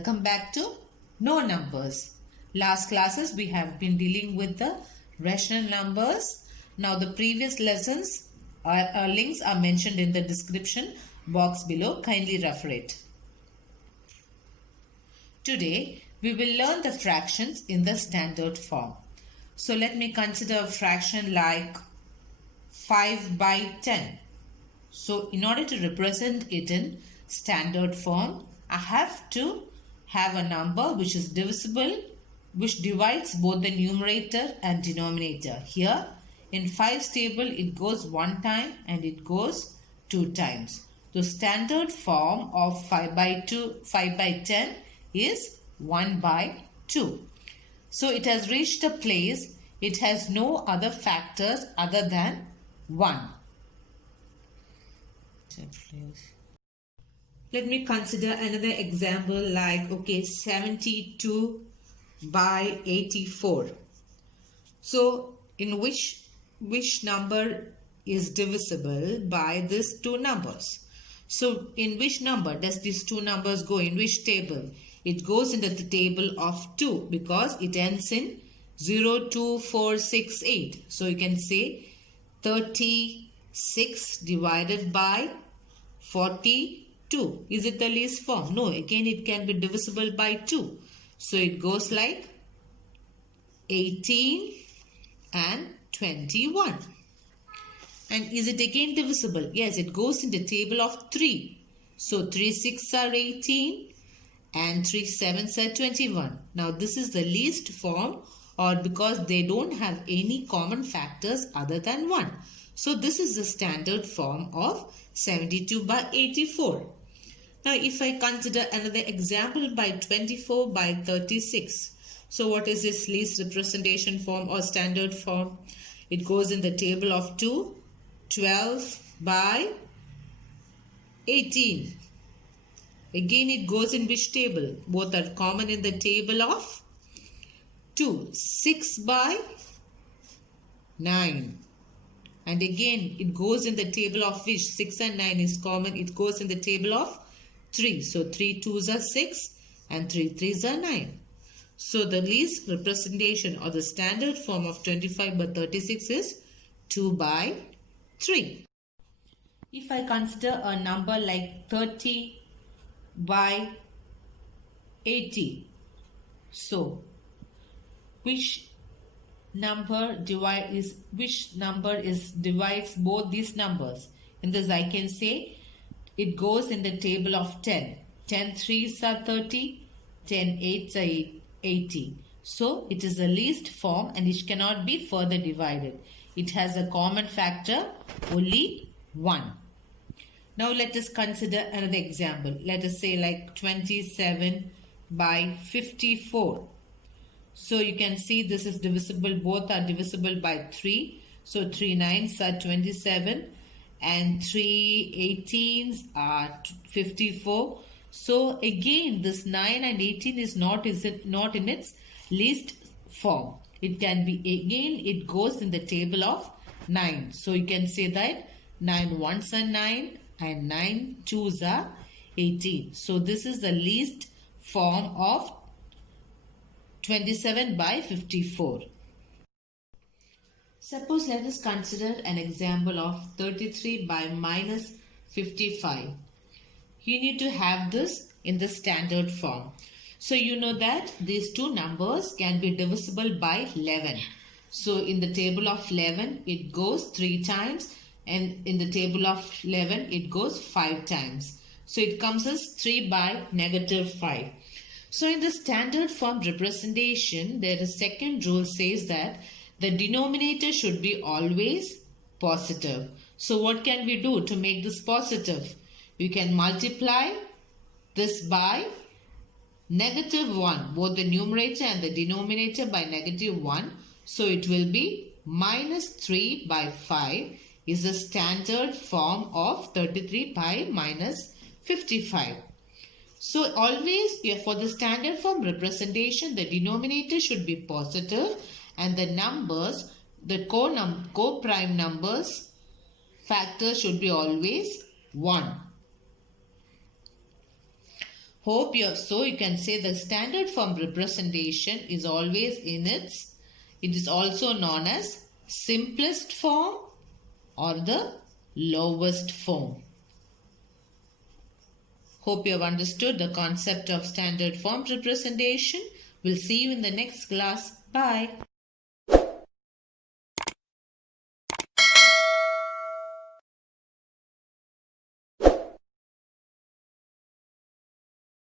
Welcome back to No Numbers. Last classes we have been dealing with the rational numbers. Now the previous lessons links are mentioned in the description box below. Kindly refer it. Today we will learn the fractions in the standard form. So let me consider a fraction like 5 by 10. So in order to represent it in standard form, I have to have a number which is divisible, which divides both the numerator and denominator. Here in 5's table it goes one time and it goes two times. The standard form of 5 by 10 is 1 by 2. So it has reached a place, it has no other factors other than 1. Let me consider another example like 72 by 84. So in which number is divisible by these two numbers? So in which number does these two numbers go? In which table? It goes into the table of 2 because it ends in 0, 2, 4, 6, 8. So you can say 36 divided by 42. Is it the least form? No, again it can be divisible by 2. So it goes like 18 and 21. And is it again divisible? Yes, it goes in the table of 3. So 3 6 are 18 and 3 7s are 21. Now this is the least form, or because they don't have any common factors other than 1. So this is the standard form of 72 by 84. Now if I consider another example by 24 by 36. So what is this least representation form or standard form? It goes in the table of 2, 12 by 18. Again it goes in which table? Both are common in the table of 2, 6 by 9. And again it goes in the table of which? 6 and 9 is common. It goes in the table of 3. So 3 2s are 6 and 3 3s are 9. So the least representation or the standard form of 25 by 36 is 2 by 3. If I consider a number like 30 by 80. So which number divides both these numbers? In this I can say it goes in the table of 10. 10 3s are 30, 10 8s are 80. So it is the least form and it cannot be further divided. It has a common factor only 1. Now let us consider another example. Let us say like 27 by 54. So you can see this is divisible. Both are divisible by 3. So 3 9s are 27 and 3 18s are 54. So again this 9 and 18 is not in its least form. It can be again, it goes in the table of 9. So you can say that 9 1s are 9 and 9 2s are 18. So this is the least form of 27 by 54. Suppose let us consider an example of 33 by minus 55. You need to have this in the standard form. So you know that these two numbers can be divisible by 11. So in the table of 11 it goes 3 times and in the table of 11 it goes 5 times. So it comes as 3 by negative 5. So in the standard form representation, there is second rule says that the denominator should be always positive. So what can we do to make this positive? You can multiply this by negative 1, both the numerator and the denominator by negative 1. So it will be minus 3 by 5 is the standard form of 33 by minus 55. So always for the standard form representation, the denominator should be positive and the numbers, the co-prime numbers, factors should be always 1. Hope you have, so you can say the standard form representation is always it is also known as simplest form or the lowest form. Hope you have understood the concept of standard form representation. We'll see you in the next class. Bye.